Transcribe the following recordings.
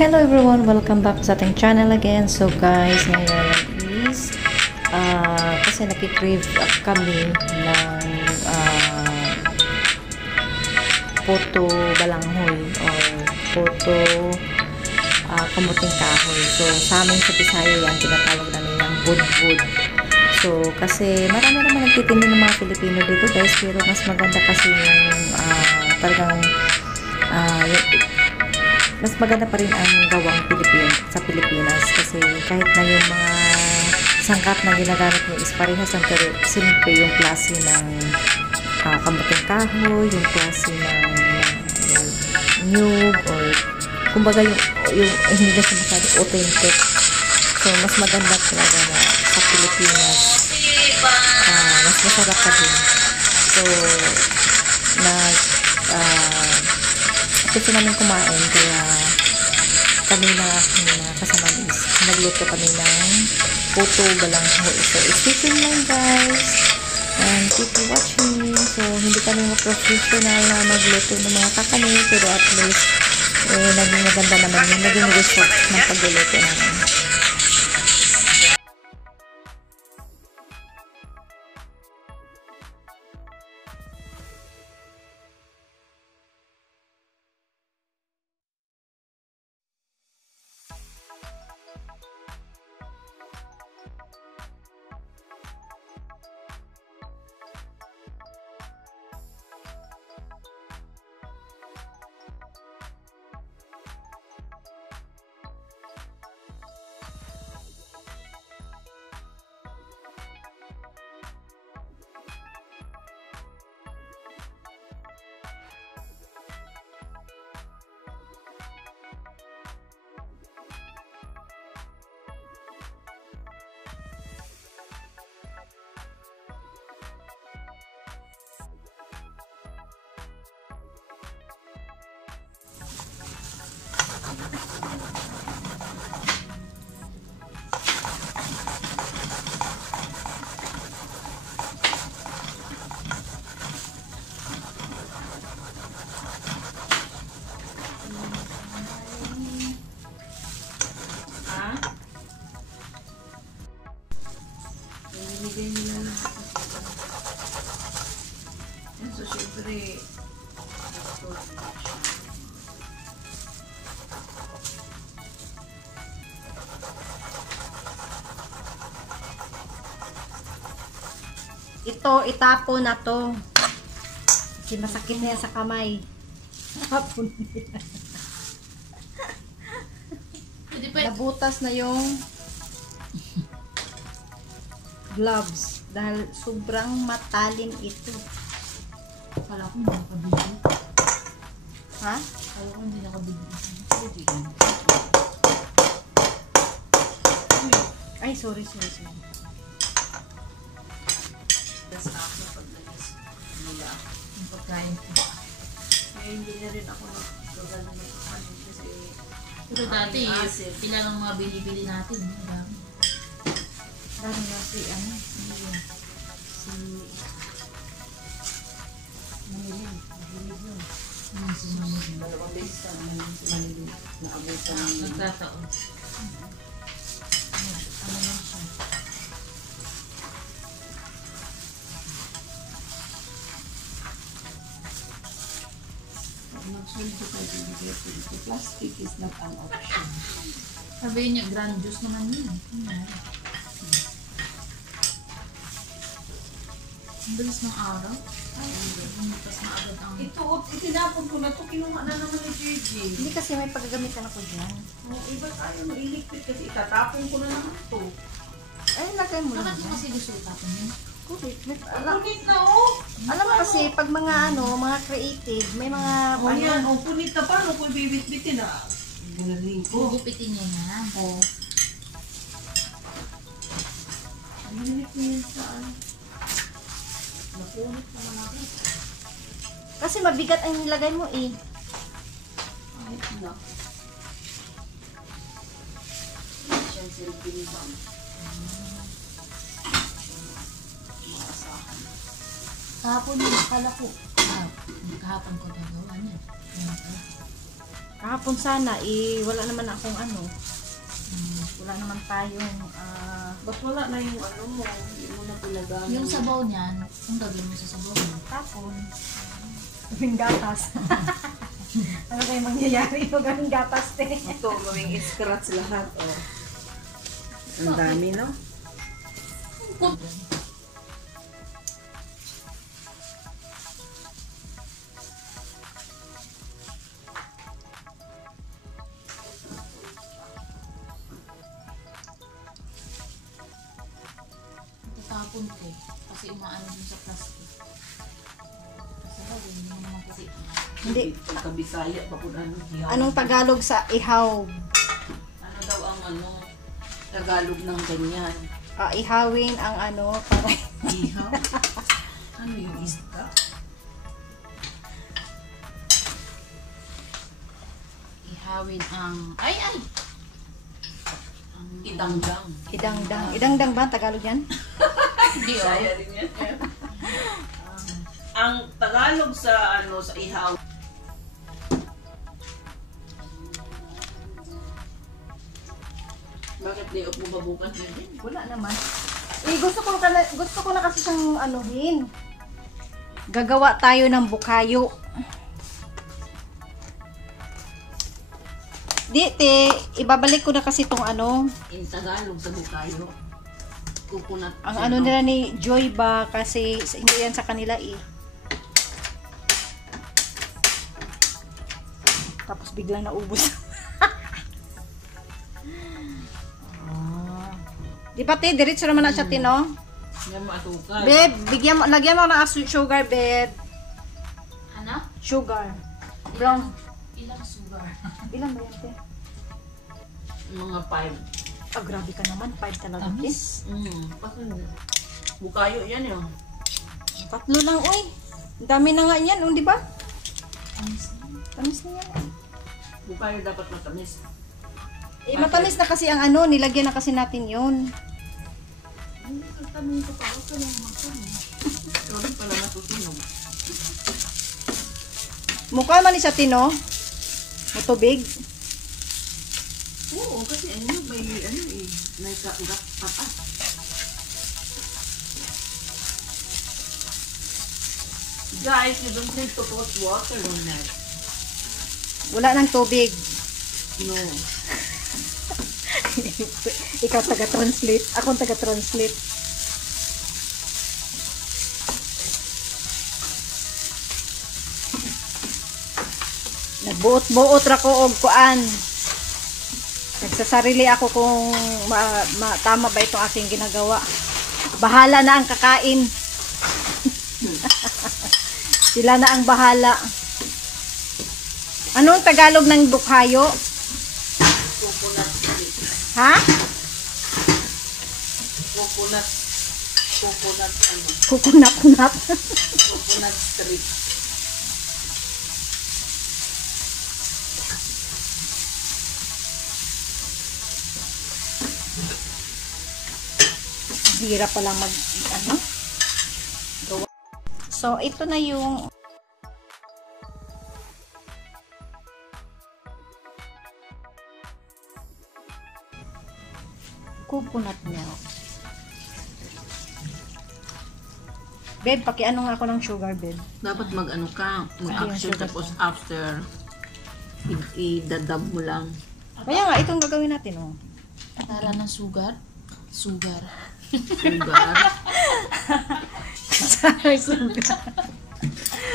Hello everyone! Welcome back sa ating channel again. So guys, ngayon is kasi nakikrave kami ng puto balanghoy or puto kamuting kahoy. So sa amin sa Bisaya yan, tinatawag namin ng budbud. So kasi marami naman nagtitinda ng mga Pilipino dito guys, pero mas maganda kasi yung talagang mas maganda pa rin ang gawang sa Pilipinas kasi kahit na yung mga sangkap na ginagamit mo is parehas lang, pero simple yung klase ng kamuting kahoy, yung klase ng nyug, or kumbaga yung hindi na siya masyado authentic. So mas maganda talaga na sa Pilipinas, mas masarap pa din. So gusto namin kumain, kaya kami na kasama is nagluto kami ng puto balanghoy. So stay tuned lang guys and keep watching. So hindi kami professional na magluto ng mga kakanin, pero at least naging maganda naman yung naging result ng pagluluto namin. So, syempre, ito, itapo na to. Kasi masakit na yan sa kamay. Tapon niya. Nabutas na yung gloves dahil sobrang matalim ito. Kala ko hindi nakabili. Ha? Kala ko hindi nakabili. Ay, sorry. Tapos ako paglagas nila yung pagkain ko. Kaya hindi na rin ako nagkagal na magkakanin kasi pero dati, pila ng mga binibili natin. Madami. dahil nga si Manilin. Dalawang beses ka naman si Manilin na abutan ng nagtataon. Ano lang siya. pag nagsulto ka binigay ito. Plastic is not an option. Sabi niya, grand juice naman yun. Ang bilis ng araw. Ay, bumitas na agad ang... Ito, itinapon ko na ito. Kinuha na naman ni Gigi. Hindi kasi may paggagamitan ako dyan. Iba tayo mailigpit kasi itatapon ko na naman ito. Ay, lagay mo lang Bakit mo dyan. kasi gusto itapon yun? Kulit. Punit na oh! Alam mo kasi, pag mga creative, may mga... Oh yan, oh punit na. Paano ko bibit-bitin na? Ganaling ko. Gugupitin niya yan. Oh. Ginamit ko yun saan? Napunit naman ako. Kasi mabigat ang nilagay mo eh. Kahit na. Siyang silbinibang. Maasahan. Kahapon yun, akala ko. Kahapon ko gagawa niya. Ayan pala. Kahapon sana, wala naman akong ano. Wala naman tayong, Ba't wala na yung ano mo? Hindi mo na pinagamit. Yung sabaw niyan, ang gagawin mo sa sabaw mo? tapon. Gawing gatas. Ano kayo mangyayari mo gawing gatas, te? Ito, gawing scratch lahat. Oh. Ang dami, no? Tatapon ko eh. Kasi umaano dun sa plastic. Sa bagay, hindi mo naman kasi. Hindi. Pagkabisaya, bakit ano? Hiyaw. Anong Tagalog sa ihaw? Ano daw ang ano? Tagalog ng ganyan. Ihawin ang ano, para Ihaw? Ano yung isda? Ihawin ang... Ay! Ang Idangdang. idangdang. Idangdang ba ang Tagalog yan? Hindi oh. Saya rin yan. Ang Tagalog sa ano sa ihaw. Bakit layout mo ba bukas yun? Wala naman. Gusto ko na kasi siyang anuhin. Gagawa tayo ng bukayo. Te, ibabalik ko na kasi tong ano, In Tagalog sa bukayo. Coconut. ang ano nila ni Joy ba, kasi hindi yan sa kanila eh. Tapos biglang naubos. Di ba te, diretso naman na siya tino? Yan mo asukal. Babe, lagyan mo ng sugar, babe. Ano? Sugar. Brown. Ilang sugar? Ilan ba yan, te? Mga 5. Grabe ka naman. 5 talaga, te. Kasi bukayo yan yun. 3 lang, uy. Ang dami na nga yan, di ba? Anis na. Tamis na yan. Bukayo dapat matamis. Matamis na kasi ang ano, nilagyan na kasi natin yun. Tanong ko pa ako ka lang magtanong. Sorry pala natutunog. Mukha man ni sa tino. Matubig. Oo, kasi ano, may ano eh. May kaurat patas. Guys, you don't need to put water on that. Wala nang tubig. No. Ikaw taga-translate. Ako taga-translate. Nagbuot-buot ra ko og kuan. Nagsasarili ako kung tama ba itong aking ginagawa. Bahala na ang kakain. Sila na ang bahala. Anong Tagalog ng bukayo? Coconut stick. Ha? Coconut. Coconut ano. Kukunat-kunat. Coconut strip. Hirap pala mag ano? Gawa. So, ito na yung coconut milk. Babe, pakiano nga ako ng sugar, babe. Dapat mag-ano ka, mag-action sugar tapos after i-dadab mo lang. Kaya nga, itong gagawin natin, oh. Tala ng sugar? Sugar. Sugar.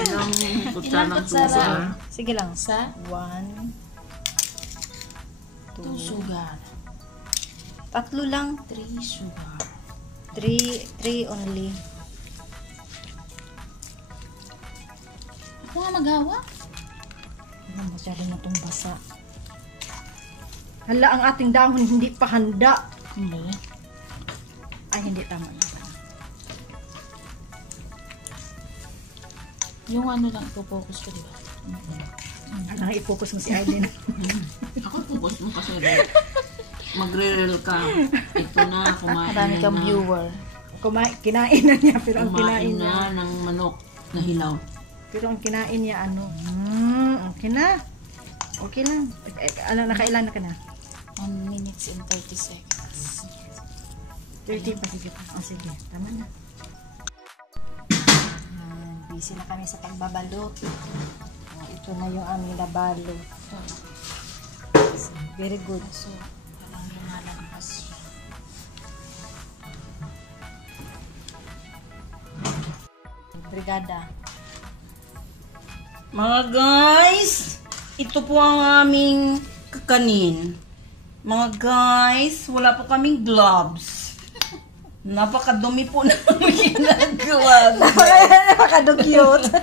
Ilang kutsarang kutsara? sugar. Sige lang. Sa 1, 2 2, sugar. 3 lang. 3 sugar. 3 only. Ako nga maghawa. Ano, masyado na itong basa. Hala, ang ating dahon hindi pa handa. Hindi. Ay, hindi tama na. Yung ano lang, focus ko, diba? Ano, i-focus mo si Arden. Ako focus mo kasi magre-reel ka. Ito na, kumain Marami kang na. viewer. Kinain na niya, pero ang Kumain kinain niya. na ng manok na hilaw. Pero ang kinain niya, ano, okay na. Okay lang. Nakailan na ka na? 1 minutes and 30 seconds. 30 pa, sige pa. O, sige. Tama na. Busy na kami sa pagbabalot. Ito na yung aming nabalot. Very good. So, parang lumalabas. Brigada. Mga guys, ito po ang aming kakanin. Mga guys, wala po kaming gloves. Napakadumi po na ginagawa. Napaka-cute.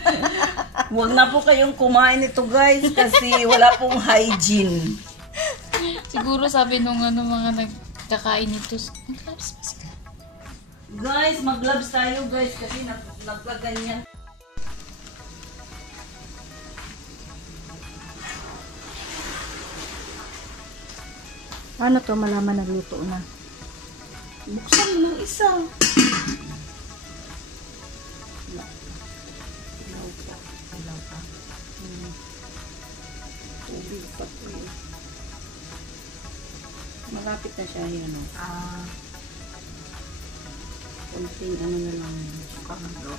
Huwag na po kayong kumain ito guys kasi wala pong hygiene. Siguro sabi nung mga nagkakain nito, mag-gloves pa sila. Guys, mag-gloves tayo guys kasi nagkaganyan. Paano to malaman nagluto na? Buksan mo ng isa. Ilaw pa. Tubig pa po yun. Malapit na siya yan. Konting ano na lang. Sukamalo.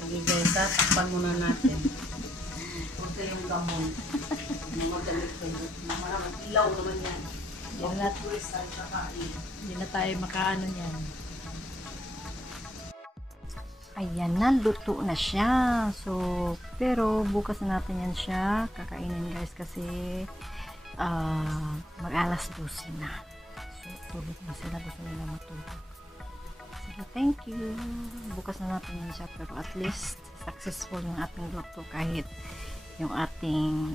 Sige guys, tatakpan muna natin. Huwag kayong gamon. Magalit kayo. Maraming ilaw naman yan. Hindi na tayo makaano yan. Ayan na, luto na siya. So, pero bukas na natin yan siya kakainin guys kasi mag-alas 12 na. So, tulog na sila. Gusto nila matulog. Sige, thank you. Bukas na natin yan siya pero at least successful yung ating luto kahit yung ating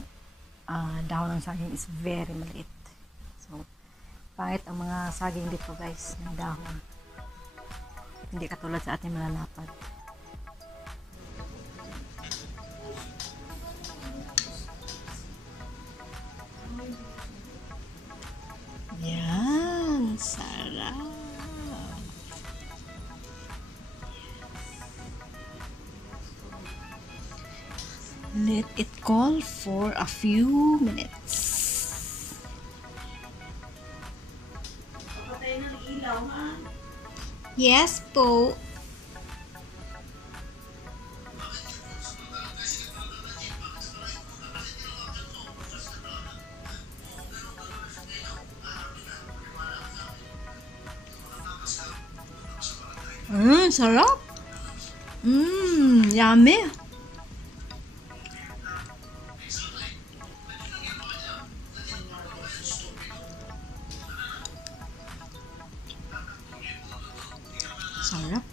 dahon ng saging is very maliit. So, pangit ang mga saging dito guys ng dahon. Hindi katulad sa ating malalapad. Yan, sarap. Let it cool for a few minutes. Papatay ng ilaw, ha? Yes po. Sarap. Yummy. Sarap.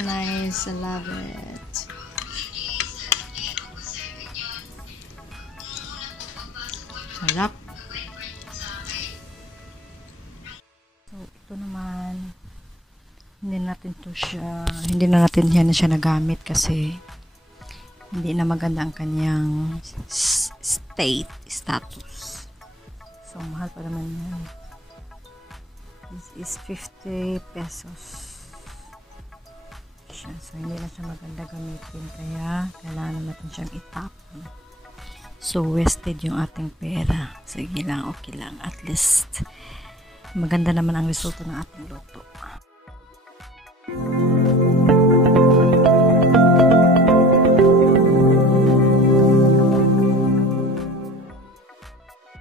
Nice. I love it. Sarap. So, ito naman hindi na natin yan siya nagamit kasi hindi na maganda ang kanyang status. So, mahal pa naman yan. This is 50 pesos. So, hindi na siya maganda gamitin. Kaya, kailangan natin siyang itapon. So, wasted yung ating pera. Sige lang, okay lang. At least, maganda naman ang resulta ng ating luto.